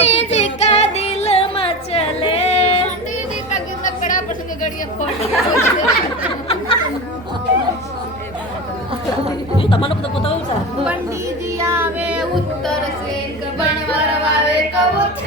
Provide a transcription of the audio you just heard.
पंडित जी का दिल मचले पंडित जी का दिल कड़ा प्रसंग गड़िए फोड़ તમારો બધો પોતાનો છે पंडित जी आवे उत्तर से बनवावे कवच